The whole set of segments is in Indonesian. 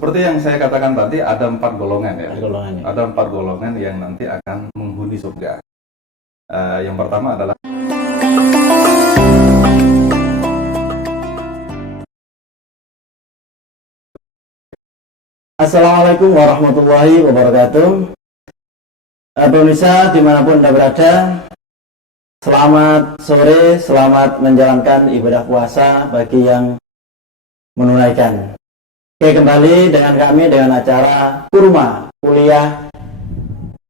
seperti yang saya katakan tadi, ada 4 golongan ya. Golongan ya. Ada 4 golongan yang nanti akan menghuni surga. Yang pertama adalah Assalamualaikum warahmatullahi wabarakatuh. Pemirsa dimanapun Anda berada, selamat sore, selamat menjalankan ibadah puasa bagi yang menunaikan. Oke, kembali dengan kami dengan acara Kurma Kuliah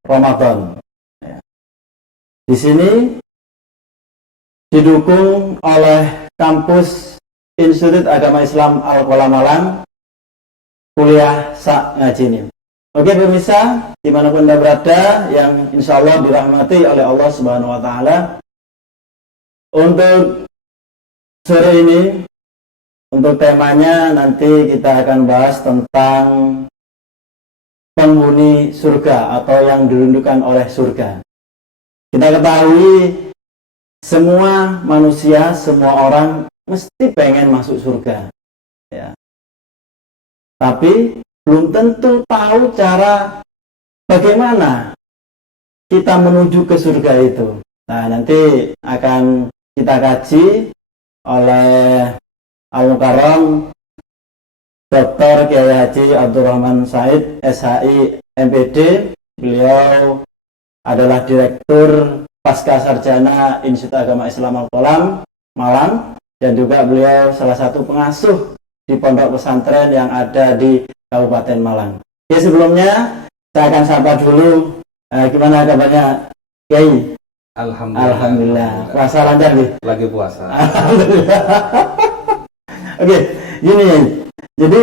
Ramadan. Di sini didukung oleh Kampus Institut Agama Islam Al-Qolam Malang, kuliah sak ngajini. Oke pemirsa, dimanapun Anda berada, yang insya Allah dirahmati oleh Allah Subhanahu Wa Taala. Untuk sore ini, untuk temanya nanti kita akan bahas tentang penghuni surga atau yang dirindukan oleh surga. Kita ketahui semua manusia, semua orang mesti pengen masuk surga, ya. Tapi belum tentu tahu cara bagaimana kita menuju ke surga itu. Nah, nanti akan kita kaji oleh Al-Mukarram Dr. Kiai Haji Abdurrahman Said, SHI, MPD. Beliau adalah Direktur Pasca Sarjana Institut Agama Islam Al-Qolam Malang, dan juga beliau salah satu pengasuh di pondok pesantren yang ada di Kabupaten Malang. Ya, sebelumnya saya akan sapa dulu, gimana kabarnya Kiai? Alhamdulillah. Puasa lancar nih? lagi puasa. Alhamdulillah. Oke, gini. Jadi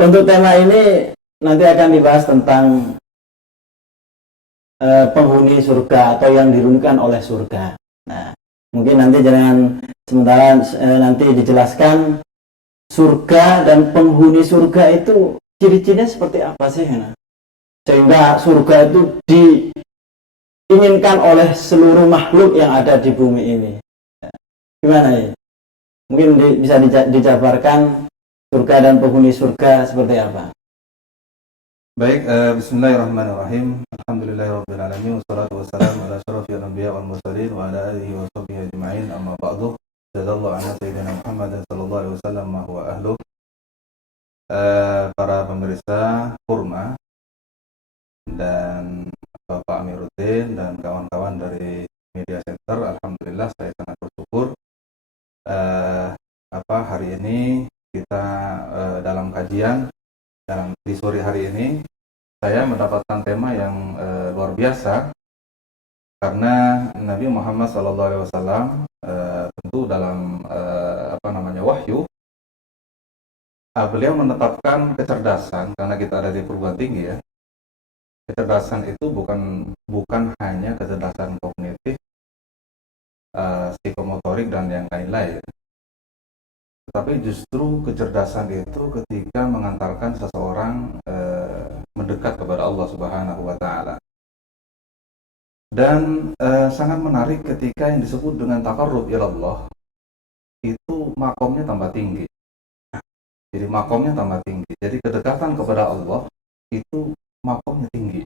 untuk tema ini nanti akan dibahas tentang penghuni surga atau yang dirindukan oleh surga. Nah, mungkin nanti jangan sementara nanti dijelaskan surga dan penghuni surga itu ciri-cirinya seperti apa sih, sehingga surga itu diinginkan oleh seluruh makhluk yang ada di bumi ini. Gimana ya? Mungkin bisa dijabarkan surga dan penghuni surga seperti apa? Baik, bismillahirrahmanirrahim. Alhamdulillahirabbil alamin, wassalatu wassalamu ala asyrofil anbiya wal mursalin wa ala alihi wa sahbihi ajma'in. Amma ba'du. Jazallahu anna sayyidina Muhammad sallallahu alaihi wasallam ma huwa ahlu. Para pemirsa Kurma dan Bapak Amiruddin dan kawan-kawan dari Media Center, alhamdulillah saya sangat bersyukur hari ini kita dalam kajian di sore hari ini saya mendapatkan tema yang luar biasa, karena Nabi Muhammad SAW tentu dalam wahyu, beliau menetapkan kecerdasan, karena kita ada di perguruan tinggi ya. Kecerdasan itu bukan hanya kecerdasan kognitif, psikomotorik dan yang lain-lain, tetapi justru kecerdasan itu ketika mengantarkan seseorang mendekat kepada Allah Subhanahu wa Ta'ala. Dan sangat menarik ketika yang disebut dengan taqarrub ilallah itu makomnya tambah tinggi. Jadi makomnya tambah tinggi. Jadi kedekatan kepada Allah itu makomnya tinggi.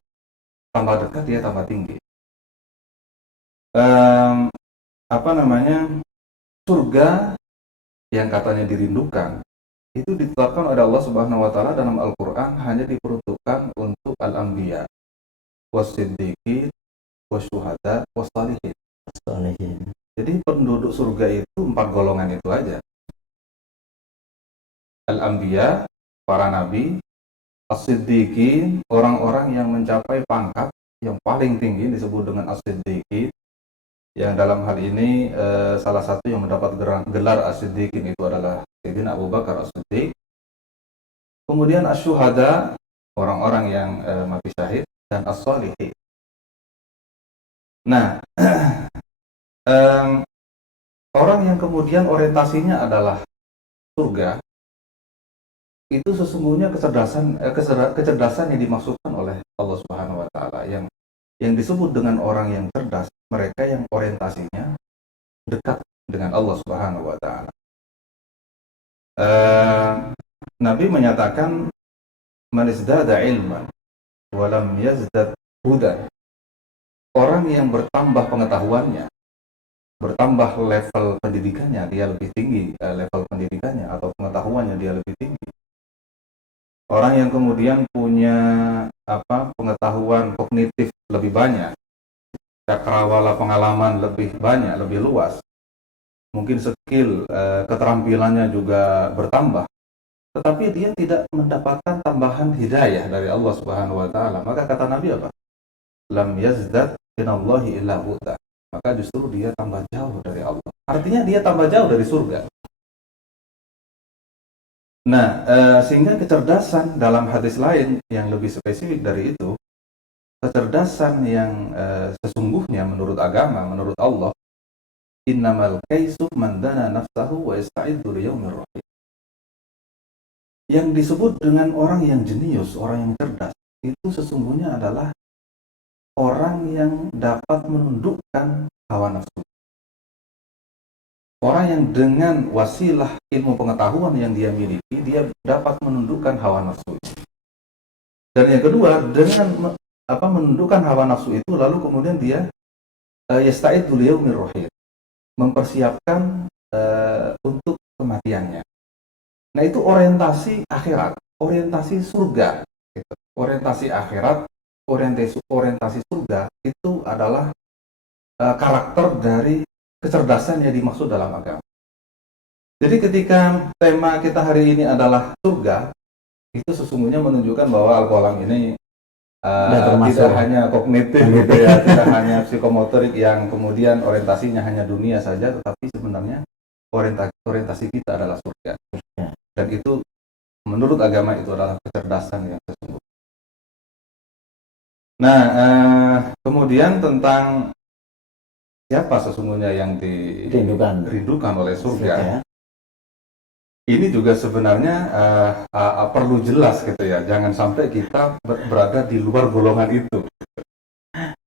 Tambah dekat dia tambah tinggi. Surga yang katanya dirindukan itu ditetapkan oleh Allah Subhanahu wa Ta'ala dalam Al-Quran hanya diperuntukkan untuk al-anbiya, was-siddiqin, was-syuhada, was-salihin. Jadi penduduk surga itu 4 golongan itu aja. Al-anbiya, para nabi, as-siddiqin, orang-orang yang mencapai pangkat yang paling tinggi disebut dengan as-siddiqin, yang dalam hal ini salah satu yang mendapat gelar as-siddiqin itu adalah Sayyidina Abu Bakar as-Siddiq. Kemudian asy-syuhada, orang-orang yang mati syahid, dan as-salihin. Nah, orang yang kemudian orientasinya adalah surga, itu sesungguhnya kecerdasan yang dimaksudkan oleh Allah Subhanahu wa Ta'ala, yang disebut dengan orang yang cerdas, mereka yang orientasinya dekat dengan Allah Subhanahu wa Ta'ala. Nabi menyatakan man izdada ilman wa lam yazdad hudan. Orang yang bertambah pengetahuannya, bertambah level pendidikannya, dia lebih tinggi level pendidikannya atau pengetahuannya dia lebih tinggi. Orang yang kemudian punya pengetahuan kognitif lebih banyak, cakrawala pengalaman lebih banyak, lebih luas, mungkin skill keterampilannya juga bertambah, tetapi dia tidak mendapatkan tambahan hidayah dari Allah Subhanahu wa taala, maka kata Nabi apa? Lam yazdad minallahi illa bu'da. Maka justru dia tambah jauh dari Allah. Artinya dia tambah jauh dari surga. Nah, sehingga kecerdasan dalam hadis lain yang lebih spesifik dari itu, kecerdasan yang sesungguhnya menurut agama, menurut Allah, innamal kaisu man dana nafsahu wa yasta'iddu liyaumir rahim. Yang disebut dengan orang yang jenius, orang yang cerdas, itu sesungguhnya adalah orang yang dapat menundukkan hawa nafsu. Orang yang dengan wasilah ilmu pengetahuan yang dia miliki, dia dapat menundukkan hawa nafsu. Dan yang kedua, dengan menundukkan hawa nafsu itu, lalu kemudian dia yasta'iddu liyaumir rahim, mempersiapkan untuk kematiannya. Nah, itu orientasi akhirat, orientasi surga. Orientasi akhirat, orientasi surga itu adalah karakter dari kecerdasan yang dimaksud dalam agama. Jadi ketika tema kita hari ini adalah surga, itu sesungguhnya menunjukkan bahwa Al-Qalam ini tidak hanya kognitif gitu ya, tidak hanya psikomotorik yang kemudian orientasinya hanya dunia saja, tetapi sebenarnya orientasi kita adalah surga. Dan itu menurut agama itu adalah kecerdasan yang sesungguhnya. Nah, kemudian tentang siapa sesungguhnya yang dirindukan oleh surga, ini juga sebenarnya perlu jelas gitu ya. Jangan sampai kita berada di luar golongan itu.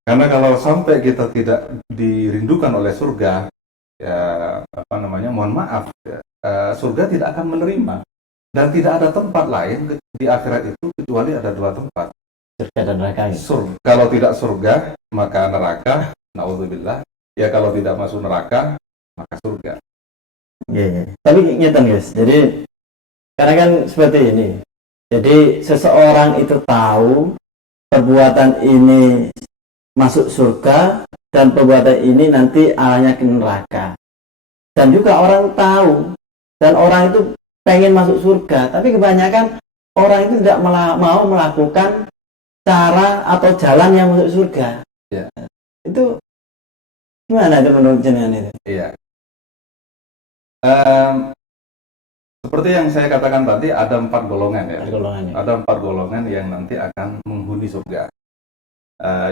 Karena kalau sampai kita tidak dirindukan oleh surga, ya mohon maaf, ya, surga tidak akan menerima. Dan tidak ada tempat lain di akhirat itu kecuali ada dua tempat. Surga dan neraka. Kalau tidak surga, maka neraka. Na'udzubillah. Ya kalau tidak masuk neraka, maka surga. Tapi ngeten guys. Jadi karena kan seperti ini. Jadi seseorang itu tahu perbuatan ini masuk surga dan perbuatan ini nanti arahnya ke neraka. Dan juga orang tahu dan orang itu pengen masuk surga, tapi kebanyakan orang itu tidak mau melakukan cara atau jalan yang masuk surga. Ya. Itu gimana itu menurut jenengan itu? Iya. Seperti yang saya katakan tadi, ada 4 golongan ya. Ada 4 golongan yang nanti akan menghuni surga.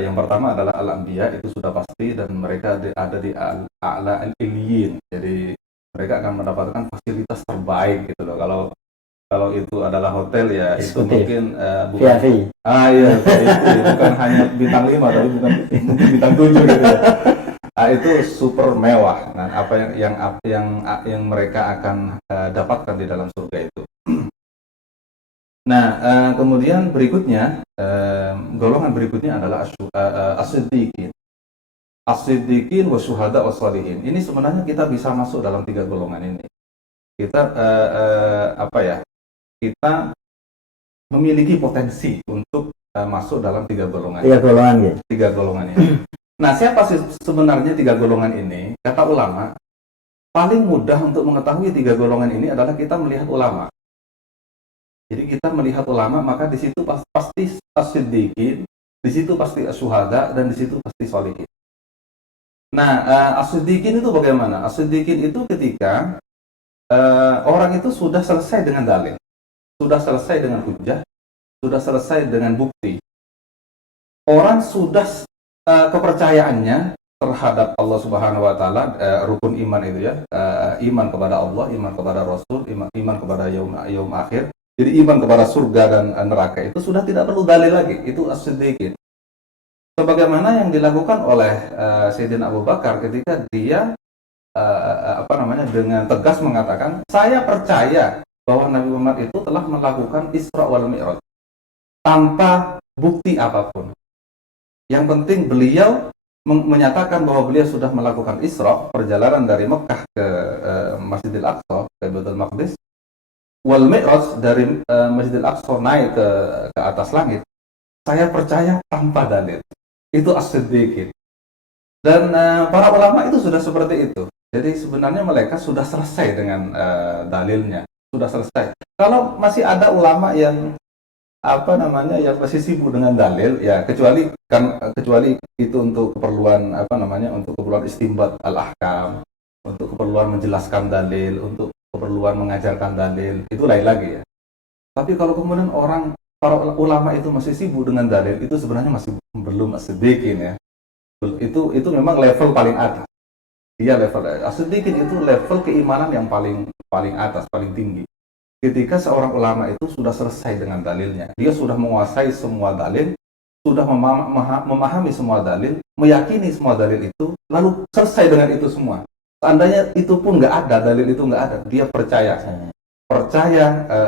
Yang pertama adalah al-anbiya, itu sudah pasti, dan mereka ada di a'la al-ilyin. Jadi mereka akan mendapatkan fasilitas terbaik gitu loh. Kalau itu adalah hotel ya, itu mungkin bukan VIP. Itu bukan hanya bintang 5 tapi bukan mungkin bintang 7 gitu ya. Itu super mewah. Nah, apa yang mereka akan dapatkan di dalam surga itu. Nah, kemudian berikutnya, golongan berikutnya adalah as-siddiqin. As-siddiqin wa syuhada wa shalihin. Ini sebenarnya kita bisa masuk dalam 3 golongan ini. Kita kita memiliki potensi untuk masuk dalam 3 golongan. 3 golongan ya. 3 golongan ini. Nah, siapa sih sebenarnya 3 golongan ini? Kata ulama, paling mudah untuk mengetahui 3 golongan ini adalah kita melihat ulama. Jadi kita melihat ulama, maka di situ pasti as-siddiqin, di situ pasti as-syuhada, dan di situ pasti sholihin. Nah, as-siddiqin itu bagaimana? As-siddiqin itu ketika orang itu sudah selesai dengan dalil, sudah selesai dengan hujjah, sudah selesai dengan bukti. Orang sudah kepercayaannya terhadap Allah Subhanahu wa taala, rukun iman itu ya, iman kepada Allah, iman kepada Rasul, iman kepada yaum akhir. Jadi iman kepada surga dan neraka itu sudah tidak perlu dalil lagi. Itu as-siddiqin. Sebagaimana yang dilakukan oleh Sayyidina Abu Bakar ketika dia dengan tegas mengatakan, saya percaya bahwa Nabi Muhammad itu telah melakukan Isra wal Mi'raj tanpa bukti apapun. Yang penting beliau menyatakan bahwa beliau sudah melakukan Isra, perjalanan dari Mekah ke Masjidil Aqsa, ke Baitul Maqdis, wal Mi'raj dari Masjidil Aqsa naik ke atas langit. Saya percaya tanpa dalil. Itu as-siddiqin. Dan para ulama itu sudah seperti itu. Jadi sebenarnya mereka sudah selesai dengan dalilnya, sudah selesai. Kalau masih ada ulama yang yang masih sibuk dengan dalil, ya kecuali itu untuk keperluan untuk keperluan istinbat al-ahkam, untuk keperluan menjelaskan dalil, untuk keperluan mengajarkan dalil, itu lain lagi ya. Tapi kalau kemudian para ulama itu masih sibuk dengan dalil, itu sebenarnya masih belum as-siddiqin ya. Itu memang level paling atas. Iya, level as-siddiqin itu level keimanan yang paling atas, paling tinggi. Ketika seorang ulama itu sudah selesai dengan dalilnya, dia sudah menguasai semua dalil, sudah memahami semua dalil, meyakini semua dalil itu, lalu selesai dengan itu semua. Seandainya itu pun nggak ada, dalil itu nggak ada, dia percaya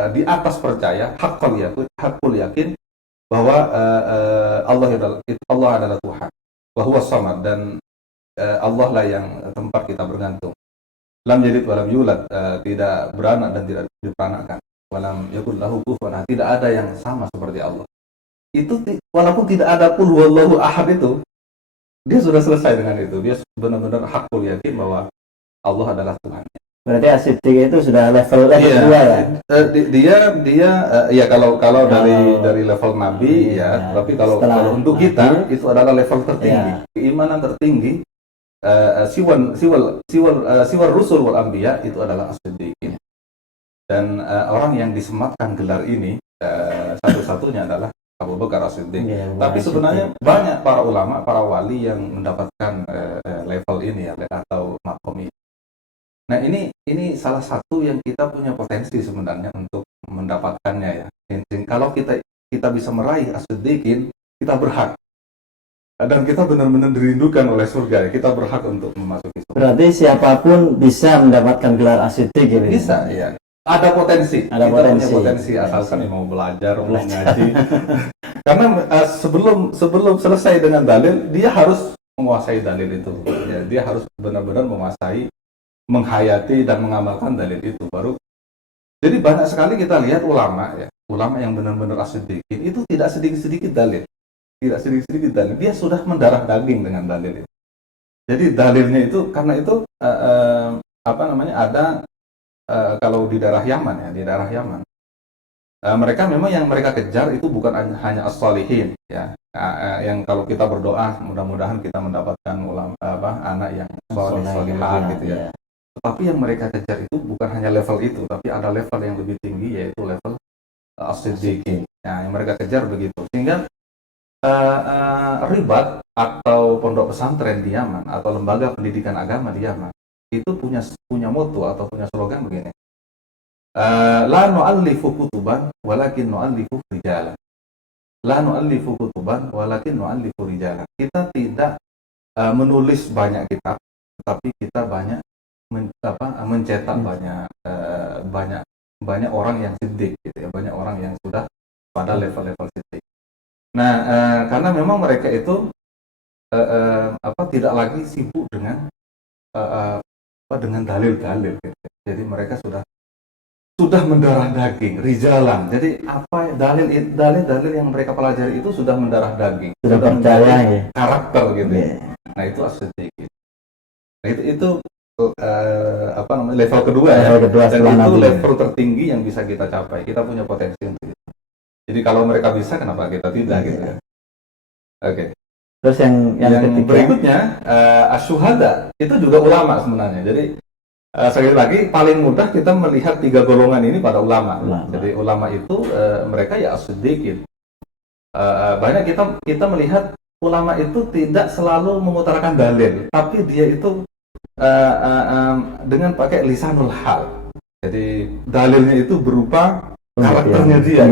di atas percaya, hakul yakin bahwa Allah adalah Tuhan, bahwa samad, dan Allah lah yang tempat kita bergantung. Lam yalid walam yulad, tidak beranak dan tidak diperanakan. Walam yakul lahu kufuwan ahad, tidak ada yang sama seperti Allah. Itu walaupun tidak ada qul huwallahu ahad, itu dia sudah selesai dengan itu. Dia benar-benar hakul yakin bahwa Allah adalah Tuhan. Berarti as-siddiq itu sudah level 2 ya? Dia kalau dari level Nabi ya, tapi kalau untuk kita itu adalah level tertinggi, keimanan tertinggi. Siwal rusul wal anbiya itu adalah as-siddiqin. Dan orang yang disematkan gelar ini satu-satunya adalah Abu Bakar as-Siddiq. Tapi sebenarnya banyak para ulama, para wali yang mendapatkan level ini ya, atau makom ini. Nah, ini salah satu yang kita punya potensi sebenarnya untuk mendapatkannya ya. Kalau kita bisa meraih as-siddiqin, kita berhak. Dan kita benar-benar dirindukan oleh surga ya. Kita berhak untuk memasuki surga. Berarti siapapun bisa mendapatkan gelar as-siddiq gitu. Bisa ya. Ada potensi. Kita punya potensi asalkan mau belajar, mau ngaji. Karena sebelum selesai dengan dalil, dia harus menguasai dalil itu. Ya, dia harus benar-benar menguasai, menghayati dan mengamalkan dalil itu baru. Jadi banyak sekali kita lihat ulama yang benar-benar as-siddiqin itu tidak sedikit-sedikit dalil. Tidak sedikit-sedikit dalil, dia sudah mendarah daging dengan dalil itu. Jadi dalilnya itu karena itu ada kalau di daerah Yaman mereka memang yang mereka kejar itu bukan hanya as-shalihin ya. Yang kalau kita berdoa mudah-mudahan kita mendapatkan anak yang sholihah gitu ya. Tetapi yang mereka kejar itu bukan hanya level itu, tapi ada level yang lebih tinggi, yaitu level as-siddiqin. Nah, yang mereka kejar begitu. Sehingga ribat atau pondok pesantren di Yaman atau lembaga pendidikan agama di Yaman itu punya moto atau punya slogan begini, la nu'allifu kutuban walakin nu'allifu rijalan. La nu'allifu kutuban walakin nu'allifu rijalan. Kita tidak menulis banyak kitab, tapi kita banyak mencetak banyak orang yang siddiq gitu ya, banyak orang yang sudah pada level-level siddiq. Nah, karena memang mereka itu tidak lagi sibuk dengan dalil-dalil gitu. Jadi mereka sudah mendarah daging, rijalan. Jadi dalil yang mereka pelajari itu sudah mendarah daging, sudah percaya ya, karakter gitu. Nah, itu as-siddiq. Nah, itu level kedua ya. Dan itu level tertinggi yang bisa kita capai. Kita punya potensi untuk itu. Jadi kalau mereka bisa, kenapa kita tidak gitu ya? Oke. Terus yang berikutnya asyuhada itu juga ulama sebenarnya. Jadi sekali lagi paling mudah kita melihat 3 golongan ini pada ulama. Jadi ulama itu mereka ya as-siddiqin. Banyak kita melihat ulama itu tidak selalu mengutarakan dalil, tapi dia itu dengan pakai lisanul hal. Jadi dalilnya itu berupa karakternya dia,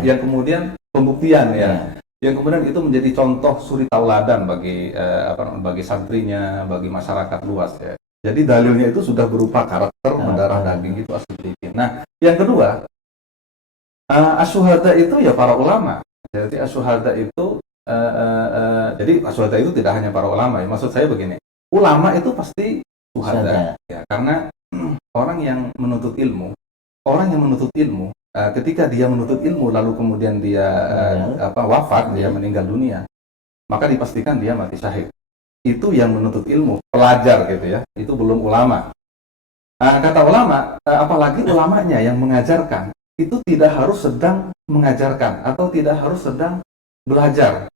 yang kemudian pembuktian ya. Yang kemudian itu menjadi contoh suri tauladan bagi santrinya, bagi masyarakat luas ya. Jadi dalilnya itu sudah berupa karakter mendarah daging, itu as-siddiqin. Nah, yang kedua, asyuhada itu ya para ulama. Jadi asyuhada itu jadi asyuhada itu tidak hanya para ulama ya. Maksud saya begini, ulama itu pasti syuhada ya, karena orang yang menuntut ilmu, ketika dia menuntut ilmu lalu kemudian dia wafat, dia meninggal dunia, maka dipastikan dia mati syahid. Itu yang menuntut ilmu, pelajar gitu ya. Itu belum ulama. Kata ulama, apalagi ulamanya yang mengajarkan, itu tidak harus sedang mengajarkan atau tidak harus sedang belajar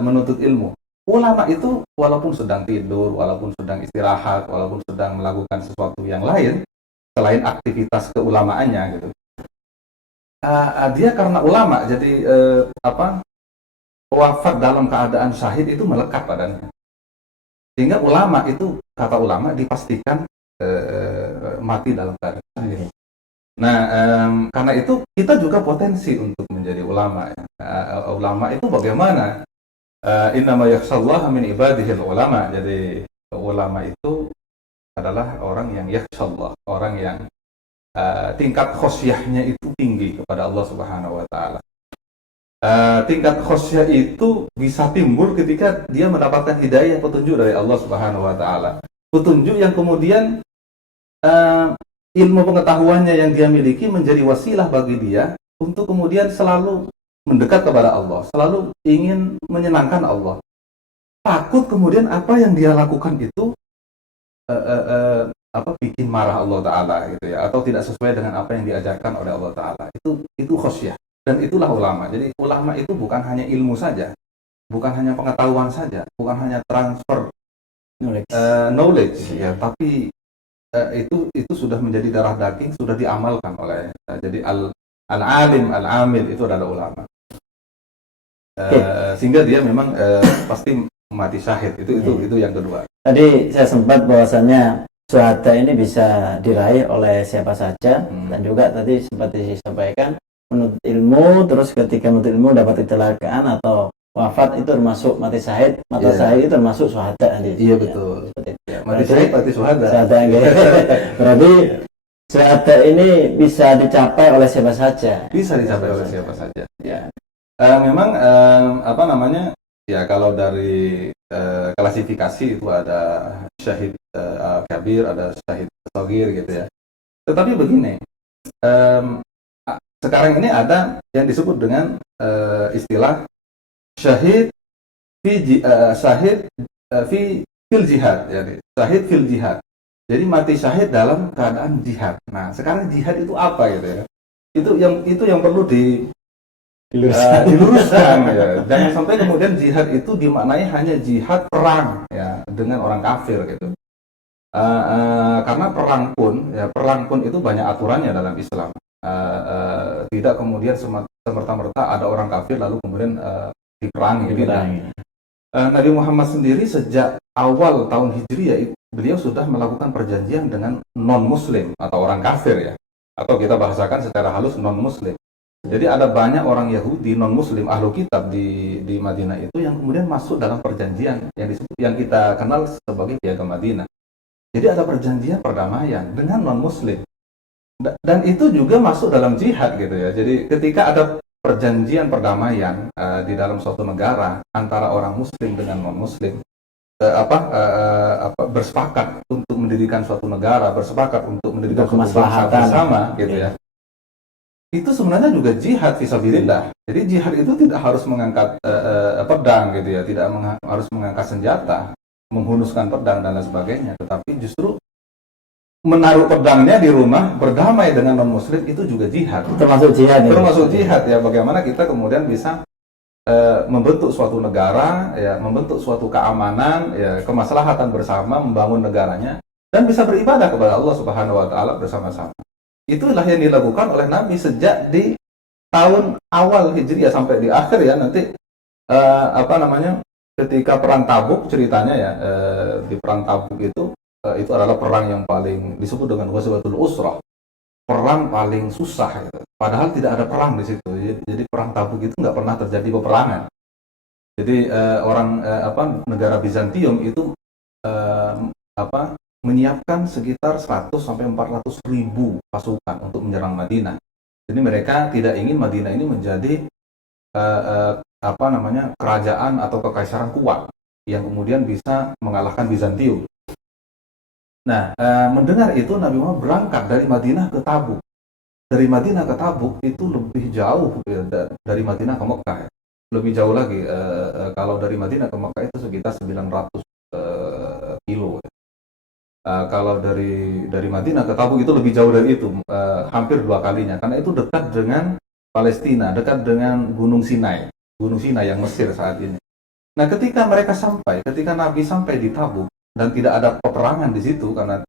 menuntut ilmu. Ulama itu walaupun sedang tidur, walaupun sedang istirahat, walaupun sedang melakukan sesuatu yang lain selain aktivitas keulamaannya gitu, dia karena ulama jadi wafat dalam keadaan syahid itu melekat padanya, sehingga ulama itu, kata ulama, dipastikan mati dalam keadaan syahid. Nah, karena itu kita juga potensi untuk menjadi ulama ya. Ulama itu bagaimana? Innama yakhshallaha min ibadihil ulama. Jadi ulama itu adalah orang yang yakhshallah, orang yang tingkat khosyahnya itu tinggi kepada Allah Subhanahu wa taala. Tingkat khosyah itu bisa timbul ketika dia mendapatkan hidayah, petunjuk dari Allah Subhanahu wa taala. Petunjuk yang kemudian ilmu pengetahuannya yang dia miliki menjadi wasilah bagi dia untuk kemudian selalu mendekat kepada Allah, selalu ingin menyenangkan Allah. Takut kemudian apa yang dia lakukan itu bikin marah Allah Ta'ala gitu ya, atau tidak sesuai dengan apa yang diajarkan oleh Allah Ta'ala. Itu khusyah, dan itulah ulama. Jadi ulama itu bukan hanya ilmu saja, bukan hanya pengetahuan saja, bukan hanya transfer knowledge ya, tapi itu sudah menjadi darah daging, sudah diamalkan oleh jadi al-alim, al-amil itu adalah ulama. Sehingga dia memang pasti mati syahid. Itu yang kedua. Tadi saya sempat bahwasannya syuhada ini bisa diraih oleh siapa saja, dan juga tadi sempat disampaikan menuntut ilmu, terus ketika menuntut ilmu dapat kecelakaan atau wafat itu termasuk mati syahid, syahid itu termasuk syuhada. Iya betul. Mati syahid, mati syuhada. Berarti syuhada ini bisa dicapai oleh siapa saja. Bisa dicapai oleh siapa saja. Ya. Memang ya kalau dari klasifikasi itu ada syahid kabir, ada syahid shagir gitu ya. Tetapi begini, sekarang ini ada yang disebut dengan istilah syahid fil jihad, jadi syahid fil jihad. Jadi mati syahid dalam keadaan jihad. Nah, sekarang jihad itu apa gitu ya? Itu yang perlu diluruskan ya. Jangan sampai kemudian jihad itu dimaknai hanya jihad perang ya dengan orang kafir gitu. Karena perang pun itu banyak aturannya dalam Islam. Tidak kemudian semerta-merta ada orang kafir lalu kemudian diperangi gitu. Nabi Muhammad sendiri sejak awal tahun Hijriah beliau sudah melakukan perjanjian dengan non-muslim atau orang kafir ya. Atau kita bahasakan secara halus non-muslim. Jadi ada banyak orang Yahudi non-Muslim ahlu kitab di Madinah itu yang kemudian masuk dalam perjanjian yang kita kenal sebagai Piagam Madinah. Jadi ada perjanjian perdamaian dengan non-Muslim, dan itu juga masuk dalam jihad gitu ya. Jadi ketika ada perjanjian perdamaian di dalam suatu negara antara orang Muslim dengan non-Muslim, bersepakat untuk mendirikan suatu negara, bersepakat untuk mendirikan suatu bangsa bersama gitu ya. Itu sebenarnya juga jihad fisabilillah. Jadi jihad itu tidak harus mengangkat pedang gitu ya, tidak harus mengangkat senjata, menghunuskan pedang dan lain sebagainya, tetapi justru menaruh pedangnya di rumah, berdamai dengan non-muslim, itu juga jihad. Termasuk jihad ya. Bagaimana kita kemudian bisa membentuk suatu negara ya, membentuk suatu keamanan ya, kemaslahatan bersama, membangun negaranya, dan bisa beribadah kepada Allah Subhanahu wa taala bersama-sama. Itulah yang dilakukan oleh Nabi sejak di tahun awal Hijriah sampai di akhir ya. Nanti ketika perang Tabuk ceritanya ya, di perang Tabuk itu adalah perang yang paling disebut dengan Ghazwatul Usrah, perang paling susah gitu. Padahal tidak ada perang di situ. Jadi perang Tabuk itu nggak pernah terjadi peperangan. Jadi negara Bizantium itu menyiapkan sekitar 100 sampai 400 ribu pasukan untuk menyerang Madinah. Jadi mereka tidak ingin Madinah ini menjadi kerajaan atau kekaisaran kuat yang kemudian bisa mengalahkan Bizantium. Nah, mendengar itu Nabi Muhammad berangkat dari Madinah ke Tabuk. Dari Madinah ke Tabuk itu lebih jauh ya, dari Madinah ke Mekah. Ya. Lebih jauh lagi. Kalau dari Madinah ke Mekah itu sekitar 900 kilo. Ya. Kalau dari Madinah ke Tabuk itu lebih jauh dari itu, hampir 2 kalinya. Karena itu dekat dengan Palestina, dekat dengan Gunung Sinai yang Mesir saat ini. Nah, ketika Nabi sampai di Tabuk dan tidak ada peperangan di situ karena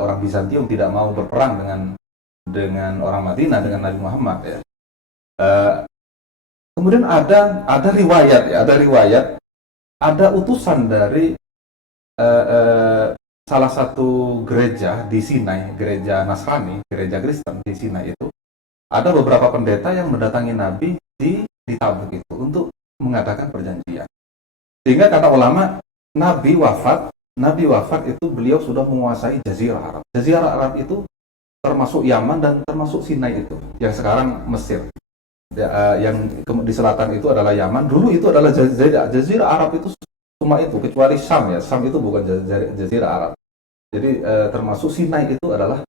orang Bizantium tidak mau berperang dengan orang Madinah, dengan Nabi Muhammad ya. Kemudian ada riwayat, ada utusan dari salah satu gereja di Sinai, gereja Nasrani, gereja Kristen di Sinai itu, ada beberapa pendeta yang mendatangi Nabi di Tabuk itu untuk mengadakan perjanjian. Sehingga kata ulama, Nabi wafat itu beliau sudah menguasai Jazirah Arab. Jazirah Arab itu termasuk Yaman dan termasuk Sinai itu, yang sekarang Mesir. Yang di selatan itu adalah Yaman. Dulu itu adalah Jazirah Arab itu cuma itu, kecuali Syam ya. Syam itu bukan Jazirah Arab. Jadi termasuk Sinai itu adalah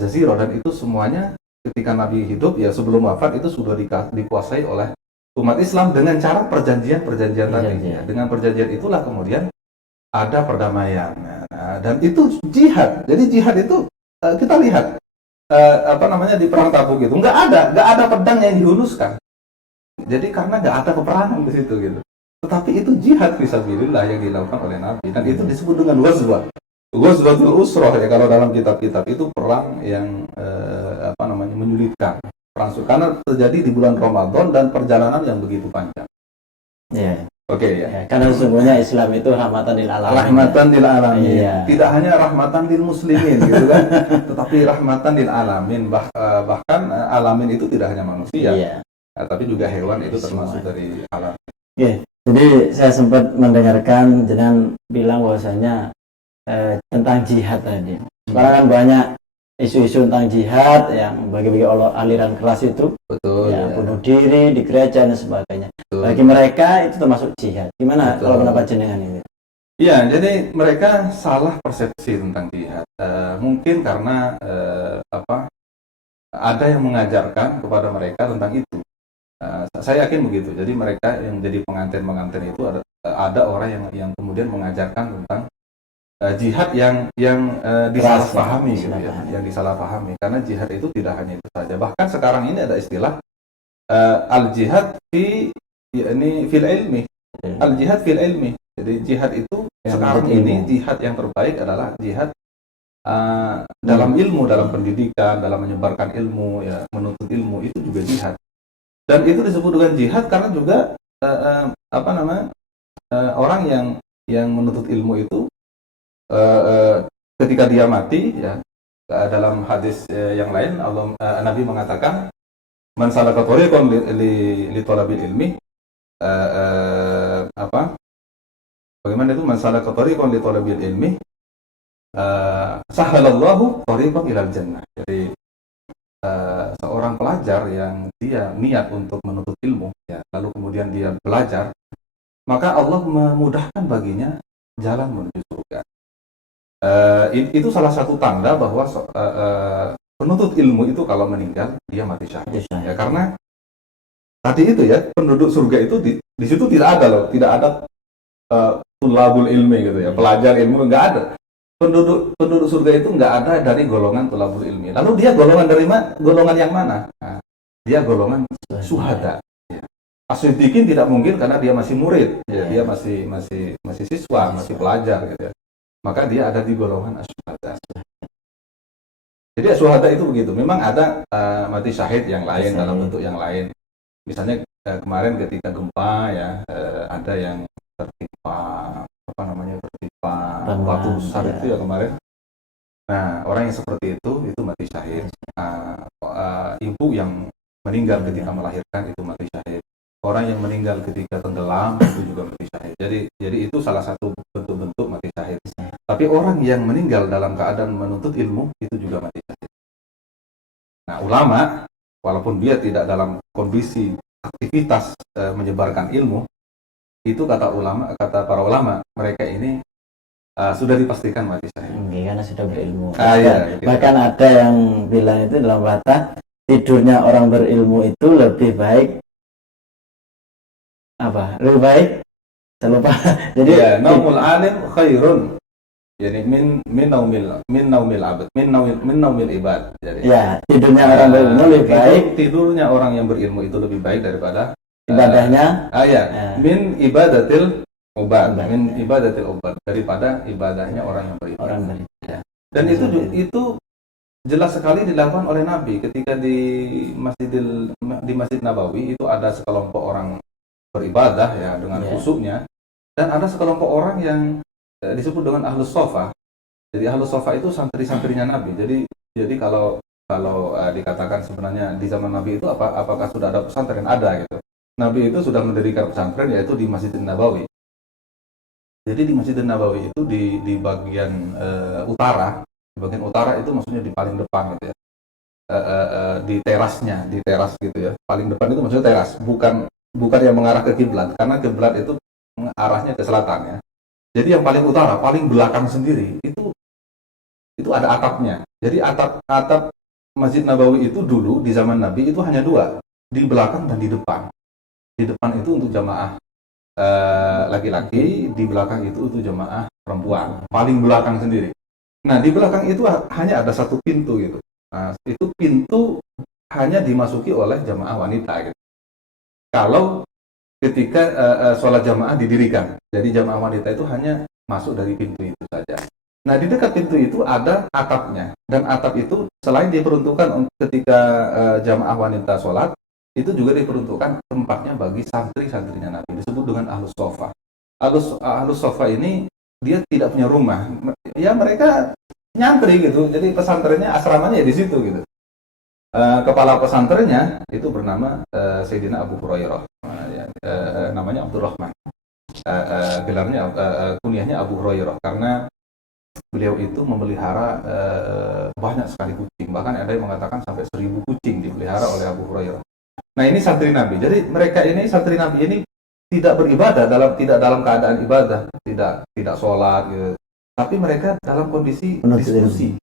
Jazirah, dan itu semuanya ketika Nabi hidup ya sebelum wafat itu sudah dikuasai oleh umat Islam dengan cara perjanjian tadi. Ya. Dengan perjanjian itulah kemudian ada perdamaian. Nah, dan itu jihad. Jadi jihad itu kita lihat di perang Tabuk itu nggak ada pedang yang dihuluskan. Jadi karena nggak ada peperangan di situ gitu. Tetapi itu jihad fisabilillah yang dilakukan oleh Nabi, dan itu disebut dengan Ghazwatul Usrah ya, kalau dalam kitab-kitab itu perang yang menyulitkan. Karena terjadi di bulan Ramadan dan perjalanan yang begitu panjang. Ya. Oke ya. Karena sesungguhnya Islam itu rahmatan lil alamin. Rahmatan lil alamin. Ya. Tidak hanya rahmatan lil muslimin gitu kan, tetapi rahmatan lil alamin. Bahkan alamin itu tidak hanya manusia, tapi juga hewan itu termasuk dari alam. Ya. Jadi saya sempat mendengarkan jenengan bilang bahwasanya tentang jihad tadi. Sekarang kan banyak isu-isu tentang jihad yang bagi-bagi aliran keras itu, betul, ya, bunuh diri di gereja dan sebagainya. Betul. Bagi mereka itu termasuk jihad. Gimana kalau pendapat jenengan ini? Iya, jadi mereka salah persepsi tentang jihad. Mungkin karena ada yang mengajarkan kepada mereka tentang itu. Saya yakin begitu. Jadi mereka yang jadi pengantin itu ada orang yang kemudian mengajarkan tentang jihad yang disalahpahami gitu ya, yang disalahpahami, karena jihad itu tidak hanya itu saja. Bahkan sekarang ini ada istilah al jihad fil ilmi, al jihad fil ilmi. Jadi jihad itu yang sekarang ini jihad yang terbaik adalah jihad dalam ilmu, dalam pendidikan, dalam menyebarkan ilmu ya, menuntut ilmu, itu juga jihad. Dan itu disebut dengan jihad karena juga orang yang menuntut ilmu itu ketika dia mati ya, dalam hadis yang lain Nabi mengatakan man salaka thariqan li talabil ilmi, bagaimana itu, man salaka thariqan li talabil ilmi sahalallahu thariqan ilal jannah. Jadi seorang pelajar yang dia niat untuk menuntut ilmu ya, lalu kemudian dia belajar, maka Allah memudahkan baginya jalan menuju surga. Itu salah satu tanda bahwa penuntut ilmu itu kalau meninggal dia mati syahid. Ya, karena tadi itu ya, penduduk surga itu di situ tidak ada tulabul ilmi gitu ya, pelajar ilmu, nggak ada. Penduduk surga itu nggak ada dari golongan tulabul ilmi. Lalu dia golongan yang mana? Nah, dia golongan syuhada. Ya. As-siddiqin tidak mungkin karena dia masih murid, ya, dia masih siswa, masih pelajar gitu ya. Maka dia ada di golongan asyuhada. Jadi asyuhada itu begitu. Memang ada mati syahid yang lain dalam bentuk yang lain. Misalnya kemarin ketika gempa ya, ada yang tertimpa batu besar itu ya kemarin. Nah, orang yang seperti itu mati syahid. Ibu yang meninggal ketika melahirkan itu mati syahid. Orang yang meninggal ketika tenggelam itu juga mati syahid. Jadi itu salah satu bentuk-bentuk mati syahid. Tapi Tapi orang yang meninggal dalam keadaan menuntut ilmu itu juga mati syahid. Nah, ulama walaupun dia tidak dalam kondisi aktivitas menyebarkan ilmu, itu kata para ulama, mereka ini sudah dipastikan mati syahid. Karena sudah berilmu. Iya, gitu. Bahkan ada yang bilang itu dalam kata tidurnya orang berilmu itu lebih baik apa? Lebih baik saya lupa. Jadi ya, naumul alim khairun. Jadi min naumil ibad. Jadi ya, tidurnya orang berilmu lebih baik. Tidurnya orang yang berilmu itu lebih baik daripada ibadahnya. Min ibadatil ubad. Min ibadatil ubad, daripada ibadahnya orang yang berilmu. Ya. Dan itu jelas sekali dilakukan oleh Nabi ketika di Masjid Nabawi itu ada sekelompok orang beribadah ya dengan khusyuknya, dan ada sekelompok orang yang disebut dengan ahlus sofa. Jadi ahlus sofa itu santri-santrinya Nabi. Jadi kalau dikatakan sebenarnya di zaman Nabi itu apakah sudah ada pesantren? Ada gitu. Nabi itu sudah mendirikan pesantren yaitu di Masjid Nabawi. Jadi di Masjid Nabawi itu di bagian utara. Di bagian utara itu maksudnya di paling depan gitu ya. Di teras gitu ya. Paling depan itu maksudnya teras, bukan yang mengarah ke kiblat, karena kiblat itu arahnya ke selatan ya. Jadi yang paling utara, paling belakang sendiri itu ada atapnya. Jadi atap Masjid Nabawi itu dulu di zaman Nabi itu hanya dua, di belakang dan di depan. Di depan itu untuk jamaah laki-laki, di belakang itu untuk jamaah perempuan, paling belakang sendiri. Nah, di belakang itu hanya ada satu pintu gitu. Nah, itu pintu hanya dimasuki oleh jamaah wanita gitu. Kalau ketika sholat jamaah didirikan, jadi jamaah wanita itu hanya masuk dari pintu itu saja. Nah, di dekat pintu itu ada atapnya, dan atap itu selain diperuntukkan ketika jamaah wanita sholat, itu juga diperuntukkan tempatnya bagi santri-santrinya Nabi, disebut dengan ahlus sofa. Ahlus sofa ini dia tidak punya rumah, ya mereka nyantri gitu, jadi pesantrennya, asramanya ya di situ gitu. Kepala pesantrennya itu bernama Sayyidina Abu Hurairah, namanya Abdurrahman, gelarnya kunyahnya Abu Hurairah, karena beliau itu memelihara banyak sekali kucing, bahkan ada yang mengatakan sampai 1000 kucing dipelihara oleh Abu Hurairah. Nah, ini santri Nabi. Jadi mereka ini santri Nabi ini tidak beribadah tidak dalam keadaan ibadah, tidak sholat gitu. Tapi mereka dalam kondisi diskusi,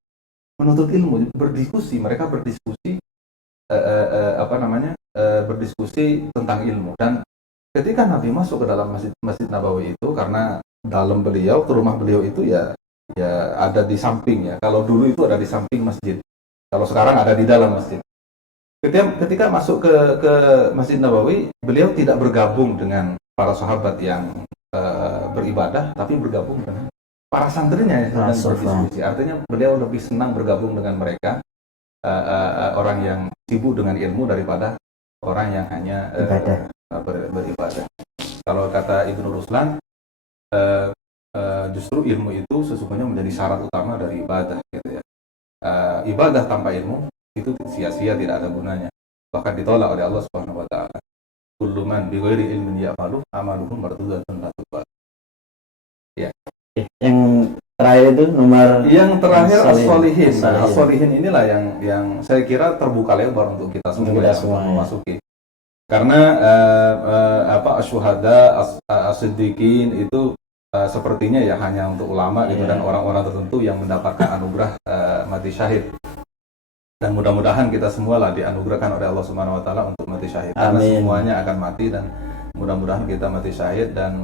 menuntut ilmu, berdiskusi. Mereka berdiskusi berdiskusi tentang ilmu. Dan ketika Nabi masuk ke dalam Masjid Nabawi itu, karena dalam beliau, rumah beliau itu ya ada di samping ya. Kalau dulu itu ada di samping masjid. Kalau sekarang ada di dalam masjid. Ketika masuk ke Masjid Nabawi, beliau tidak bergabung dengan para sahabat yang beribadah, tapi bergabung dengan para santrinya yang sedang berdiskusi. Artinya beliau lebih senang bergabung dengan mereka, orang yang sibuk dengan ilmu daripada orang yang hanya beribadah. Kalau kata Ibnu Ruslan, justru ilmu itu sesungguhnya menjadi syarat utama dari ibadah gitu ya. Ibadah tanpa ilmu itu sia-sia, tidak ada gunanya, bahkan ditolak oleh Allah Subhanahu wa taala. Kullu man bi ghairi ilmin ya'malu amaluhu mardudatun la tuqbal. Ya. Yang terakhir itu yang terakhir as-sholihin. As-sholihin inilah yang saya kira terbuka lebar untuk kita semua untuk memasuki. Karena asyuhada, as-siddiqin itu sepertinya ya hanya untuk ulama gitu, dan orang-orang tertentu yang mendapatkan anugerah mati syahid. Dan mudah-mudahan kita semua lah dianugerahkan oleh Allah Subhanahu wa taala untuk mati syahid. Karena semuanya akan mati, dan mudah-mudahan kita mati syahid dan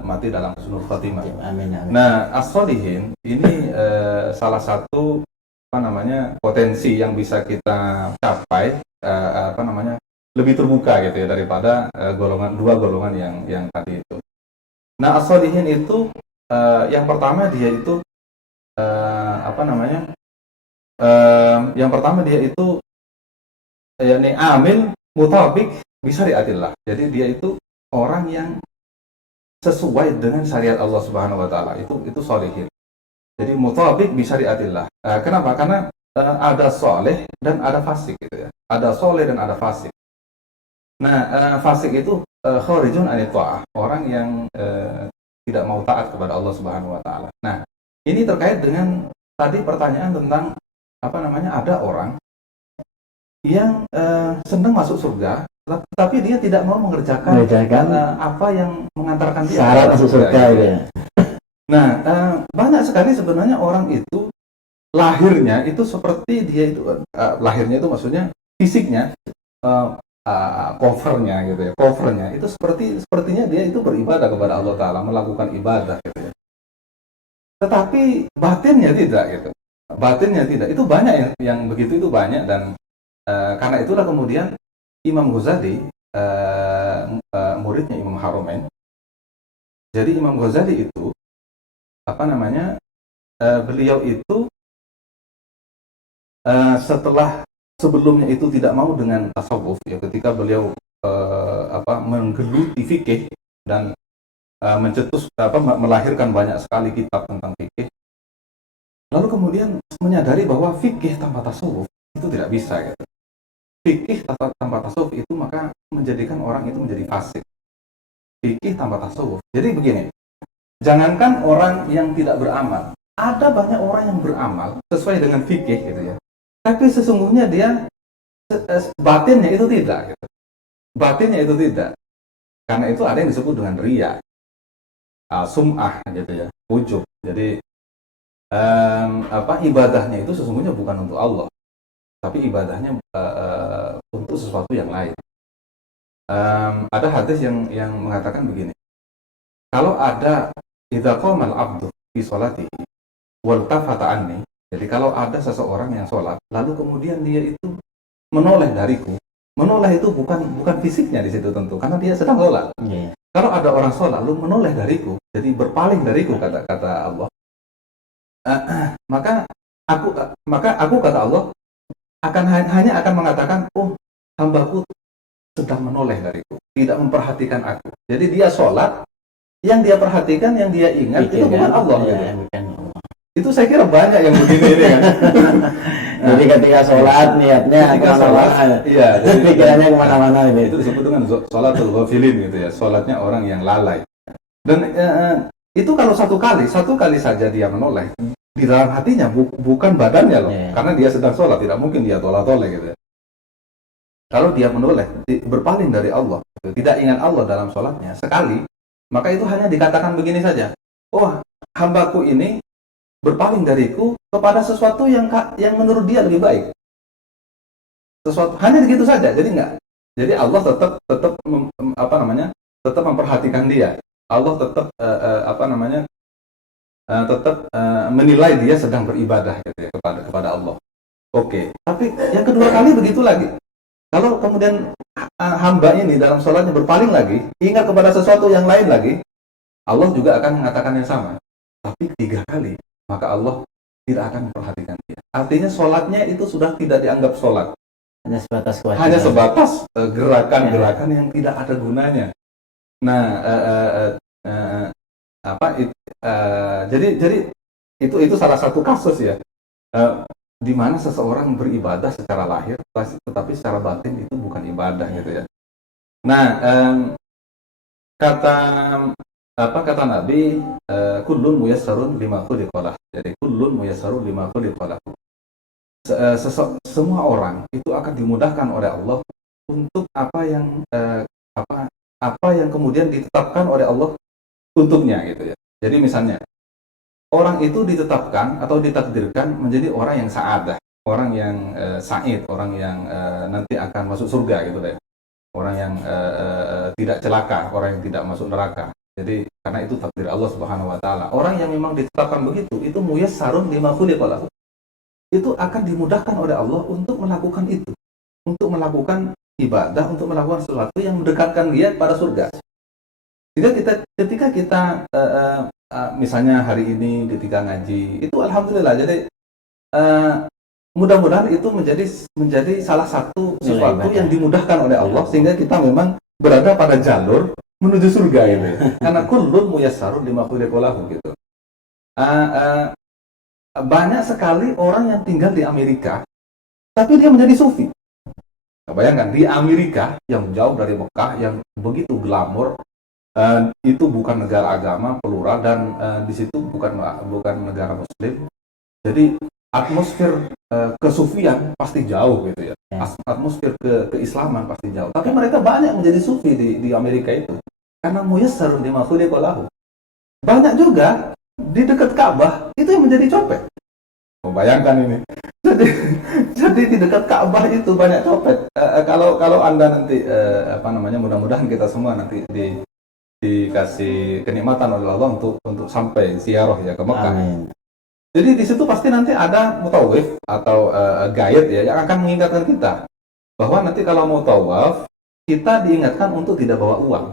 mati dalam husnul khatimah. Amin. Nah, as-sholihin ini salah satu potensi yang bisa kita capai lebih terbuka gitu ya daripada dua golongan yang tadi itu. Nah, as-sholihin itu yang pertama dia itu yang pertama dia itu amil mutabik bisyariatillah. Jadi dia itu orang yang sesuai dengan syariat Allah Subhanahu wa taala. Itu sholihin. Jadi mutabik bisyariatillah. Kenapa? Karena ada soleh dan ada fasik gitu ya. Ada soleh dan ada fasik. Nah, fasik itu kharijun anit ta'ah, orang yang tidak mau taat kepada Allah Subhanahu wa taala. Nah, Ini terkait dengan tadi pertanyaan tentang apa namanya, ada orang yang senang masuk surga, tapi dia tidak mau mengerjakan apa yang mengantarkan dia syarat masuk surga gitu. itu ya. Nah, banyak sekali sebenarnya orang itu lahirnya itu seperti dia itu lahirnya itu maksudnya fisiknya, covernya gitu ya, covernya itu sepertinya dia itu beribadah kepada Allah Taala, melakukan ibadah gitu ya. Tetapi batinnya tidak gitu, batinnya tidak. Itu banyak yang begitu, itu banyak. Dan karena itulah kemudian Imam Ghazali, muridnya Imam Haromain. Jadi Imam Ghazali itu apa namanya, beliau itu setelah sebelumnya itu tidak mau dengan tasawuf ya, ketika beliau menggeluti fikih dan mencetus melahirkan banyak sekali kitab tentang fikih, lalu kemudian menyadari bahwa fikih tanpa tasawuf itu tidak bisa gitu. Fikih tanpa tasawuf itu maka menjadikan orang itu menjadi fasik. Fikih tanpa tasawuf. Jadi begini, jangankan orang yang tidak beramal, ada banyak orang yang beramal sesuai dengan fikih gitu ya, tapi sesungguhnya dia batinnya itu tidak gitu. Batinnya itu tidak. Karena itu ada yang disebut dengan riya, sum'ah gitu ya, ujub. Jadi ibadahnya itu sesungguhnya bukan untuk Allah, tapi ibadahnya untuk sesuatu yang lain. Ada hadis yang mengatakan begini, kalau ada idza qamal abdu fi sholatihi wal tafata anni, jadi kalau ada seseorang yang sholat lalu kemudian dia itu menoleh dariku, menoleh itu bukan fisiknya di situ tentu, karena dia sedang sholat. Kalau ada orang sholat lalu menoleh dariku, jadi berpaling dariku, kata Allah, maka aku kata Allah hanya akan mengatakan, oh, hambaku sedang menoleh dariku, tidak memperhatikan aku. Jadi dia sholat, yang dia perhatikan, yang dia ingat itu bukan Allah. Ya, gitu. bukan Allah. Itu saya kira banyak yang begini ini kan. Jadi ketika sholat niatnya kemana-mana, iya, jadi pikirannya kemana-mana gitu. Itu disebut dengan sholatul ghafilin gitu ya, sholatnya orang yang lalai. Dan itu kalau satu kali saja dia menoleh, di dalam hatinya, bukan badannya loh, karena dia sedang sholat, tidak mungkin dia tolak-tolak gitu ya. Kalau dia menoleh, berpaling dari Allah, tidak ingat Allah dalam sholatnya sekali, maka itu hanya dikatakan begini saja, oh, hambaku ini berpaling dariku kepada sesuatu yang menurut dia lebih baik. Sesuatu hanya begitu saja, jadi Allah tetap tetap memperhatikan dia. Allah tetap menilai dia sedang beribadah gitu ya, kepada Allah. Oke. Tapi yang kedua kali begitu lagi. Kalau kemudian hamba ini dalam sholatnya berpaling lagi, ingat kepada sesuatu yang lain lagi, Allah juga akan mengatakan yang sama. Tapi 3 kali, maka Allah tidak akan memperhatikan dia. Artinya sholatnya itu sudah tidak dianggap sholat. Hanya sebatas kewajiban. Hanya sebatas gerakan-gerakan yang tidak ada gunanya. Nah, jadi itu salah satu kasus ya, di mana seseorang beribadah secara lahir, tetapi secara batin itu bukan ibadah gitu ya. Nah, kata Nabi, kullun muyassarun lima khuliqa. Jadi kullun muyassarun lima khuliqa. Semua orang itu akan dimudahkan oleh Allah untuk apa yang kemudian ditetapkan oleh Allah untuknya gitu ya. Jadi misalnya orang itu ditetapkan atau ditakdirkan menjadi orang yang sa'adah, orang yang sa'id, orang yang nanti akan masuk surga gitu deh. Orang yang tidak celaka, orang yang tidak masuk neraka. Jadi karena itu takdir Allah Subhanahu wa taala. Orang yang memang ditetapkan begitu, itu muyassarun lima khuliqa lahu. Itu akan dimudahkan oleh Allah untuk melakukan itu, untuk melakukan ibadah, untuk melakukan sesuatu yang mendekatkan dia pada surga. Sehingga ketika kita misalnya hari ini ketika ngaji itu alhamdulillah, jadi mudah-mudahan itu menjadi salah satu sesuatu yang dimudahkan oleh Allah sehingga kita memang berada pada jalur menuju surga gitu. Karena kullun muyassarun lima khuliqa lahu gitu. Banyak sekali orang yang tinggal di Amerika tapi dia menjadi sufi. Nah, bayangkan di Amerika yang jauh dari Mekah, yang begitu glamor, itu bukan negara agama plural dan di situ bukan negara muslim. Jadi atmosfer kesufian pasti jauh gitu ya. Atmosfer keislaman pasti jauh. Tapi mereka banyak menjadi sufi di Amerika itu karena muyassarun lima khuliqa lahu. Banyak juga di dekat Ka'bah itu yang menjadi copet. Bayangkan ini. Jadi di dekat Ka'bah itu banyak copet. Kalau Anda nanti mudah-mudahan kita semua nanti dikasih kenikmatan oleh Allah untuk sampai ziarah ya ke Mekah. Amin. Jadi di situ pasti nanti ada mutawif atau guide ya yang akan mengingatkan kita bahwa nanti kalau mau tawaf kita diingatkan untuk tidak bawa uang.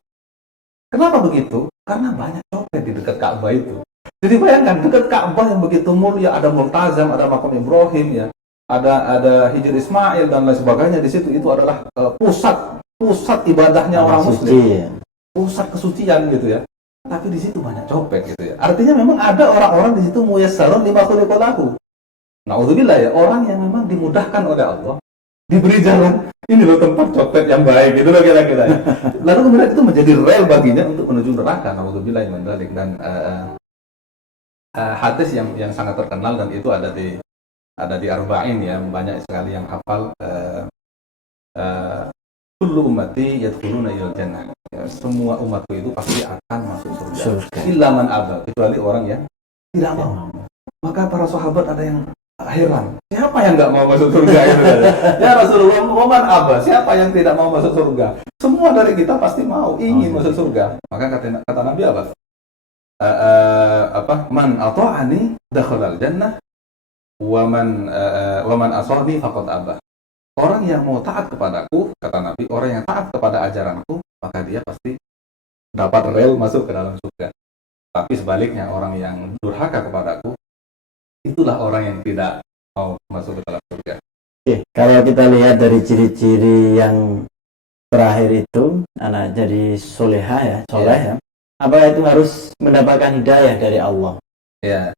Kenapa begitu? Karena banyak copet di dekat Ka'bah itu. Jadi bayangkan dekat Ka'bah yang begitu mulia, ada Multazam, ada Makam Ibrahim ya, ada Hijr Ismail dan lain sebagainya. Di situ itu adalah pusat ibadahnya orang Muslim, pusat kesucian gitu ya. Tapi di situ banyak copet gitu ya. Artinya memang ada orang-orang di situ muyassarun lima khuliqa lahu. Na'udzubillah ya, orang yang memang dimudahkan oleh Allah, diberi jalan. Ini loh tempat copet yang baik gitu loh kira-kira ya. Lalu kemudian itu menjadi rel baginya untuk menuju neraka. Na'udzubillah min dzalik. Dan hadis yang sangat terkenal dan itu ada di Arba'in ya, banyak sekali yang hafal. Kullu ummati yadkhuluna ilal jannah. Ya, semua umatku itu pasti akan masuk surga. Illa man aba, kecuali orang yang tidak mau. Maka para sahabat ada yang heran, siapa yang nggak mau masuk surga itu? Ya Rasulullah, man aba, siapa yang tidak mau masuk surga? Semua dari kita pasti mau, ingin masuk surga. Maka kata Nabi apa? Man ata'ani dakhalal jannah wa man asani faqad aba. Orang yang mau taat kepadaku, kata Nabi, orang yang taat kepada ajaranku, maka dia pasti dapat rel masuk ke dalam surga. Tapi sebaliknya, orang yang durhaka kepadaku, itulah orang yang tidak mau masuk ke dalam surga. Oke, kalau kita lihat dari ciri-ciri yang terakhir itu, anak jadi soleha ya, soleh ya. Apakah itu harus mendapatkan hidayah dari Allah? Ya.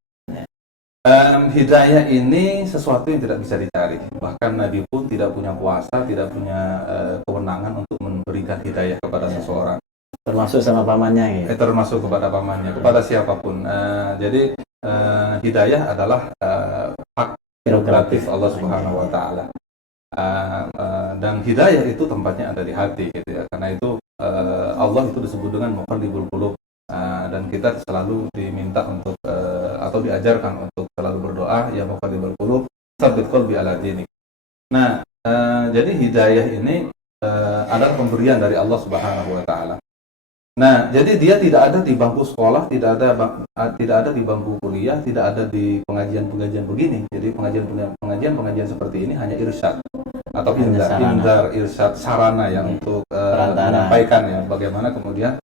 Hidayah ini sesuatu yang tidak bisa dicari. Bahkan Nabi pun tidak punya kuasa, tidak punya kewenangan untuk memberikan hidayah kepada seseorang. Termasuk sama pamannya ya? Termasuk kepada pamannya, kepada siapapun. Jadi hidayah adalah hak prerogatif Allah Subhanahu Wa Taala. Dan hidayah itu tempatnya ada di hati, gitu ya. Karena itu Allah itu disebut dengan muqallibul qulub. Dan kita selalu diminta untuk atau diajarkan untuk selalu berdoa, ya muqallibal qulub tsabbit qalbi ala dinik. Nah, jadi hidayah ini adalah pemberian dari Allah Subhanahu wa taala. Nah, jadi dia tidak ada di bangku sekolah, tidak ada di bangku kuliah, tidak ada di pengajian-pengajian begini. Jadi pengajian seperti ini hanya irsyad atau indar irsyad, sarana yang untuk menyampaikan ya bagaimana kemudian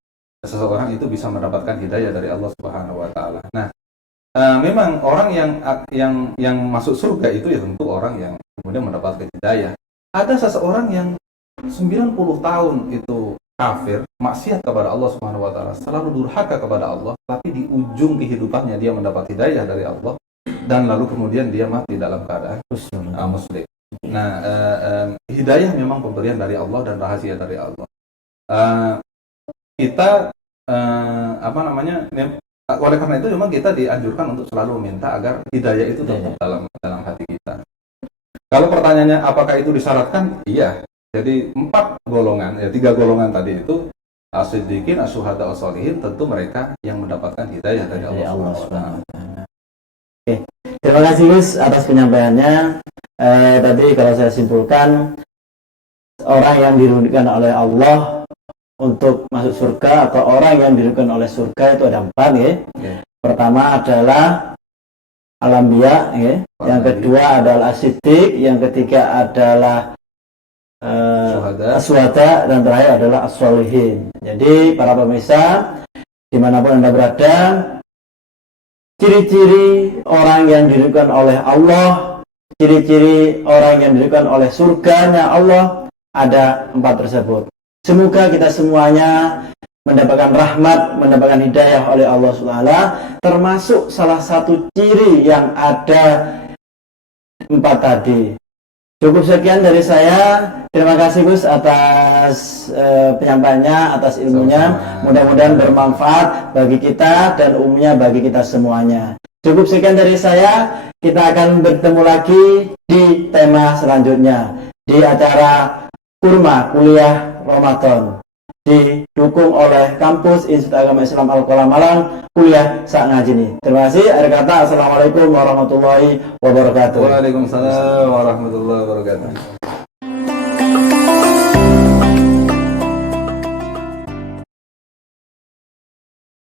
seseorang itu bisa mendapatkan hidayah dari Allah Subhanahu wa taala. Nah, memang orang yang masuk surga itu ya tentu orang yang kemudian mendapatkan hidayah. Ada seseorang yang 90 tahun itu kafir, maksiat kepada Allah Subhanahu wa taala, selalu durhaka kepada Allah, tapi di ujung kehidupannya dia mendapat hidayah dari Allah dan lalu kemudian dia mati dalam keadaan muslim. Nah, hidayah memang pemberian dari Allah dan rahasia dari Allah. Kita oleh karena itu memang kita dianjurkan untuk selalu meminta agar hidayah itu tetap dalam hati kita. Kalau pertanyaannya apakah itu disyaratkan? Iya. Jadi 4 golongan, 3 golongan tadi itu as-siddiqin, as-syuhada, as-sholihin, tentu mereka yang mendapatkan hidayah dari Allah Subhanahu wa taala. Oke. Terima kasih Gus atas penyampaiannya. Tadi kalau saya simpulkan, orang yang diridhokan oleh Allah untuk masuk surga atau orang yang diridhokan oleh surga itu ada 4 ya. Pertama adalah al-anbiya ya. Yang kedua adalah as-siddiq, yang ketiga adalah as-syuhada, dan terakhir adalah as-sholihin. Jadi para pemirsa dimanapun Anda berada, ciri-ciri orang yang diridhokan oleh Allah, ciri-ciri orang yang diridhokan oleh surganya Allah, ada 4 tersebut. Semoga kita semuanya mendapatkan rahmat, mendapatkan hidayah oleh Allah SWT, termasuk salah satu ciri yang ada 4 tadi. Cukup sekian dari saya. Terima kasih Gus atas penyampaiannya, atas ilmunya. Mudah-mudahan bermanfaat bagi kita dan umumnya bagi kita semuanya. Cukup sekian dari saya. Kita akan bertemu lagi di tema selanjutnya di acara Kurma Kuliah Ramadan, didukung oleh Kampus Institut Agama Islam Al-Qolam Malang, kuliah sak ngajini. Terima kasih. Akhir kata, assalamualaikum warahmatullahi wabarakatuh. Waalaikumsalam warahmatullahi wabarakatuh.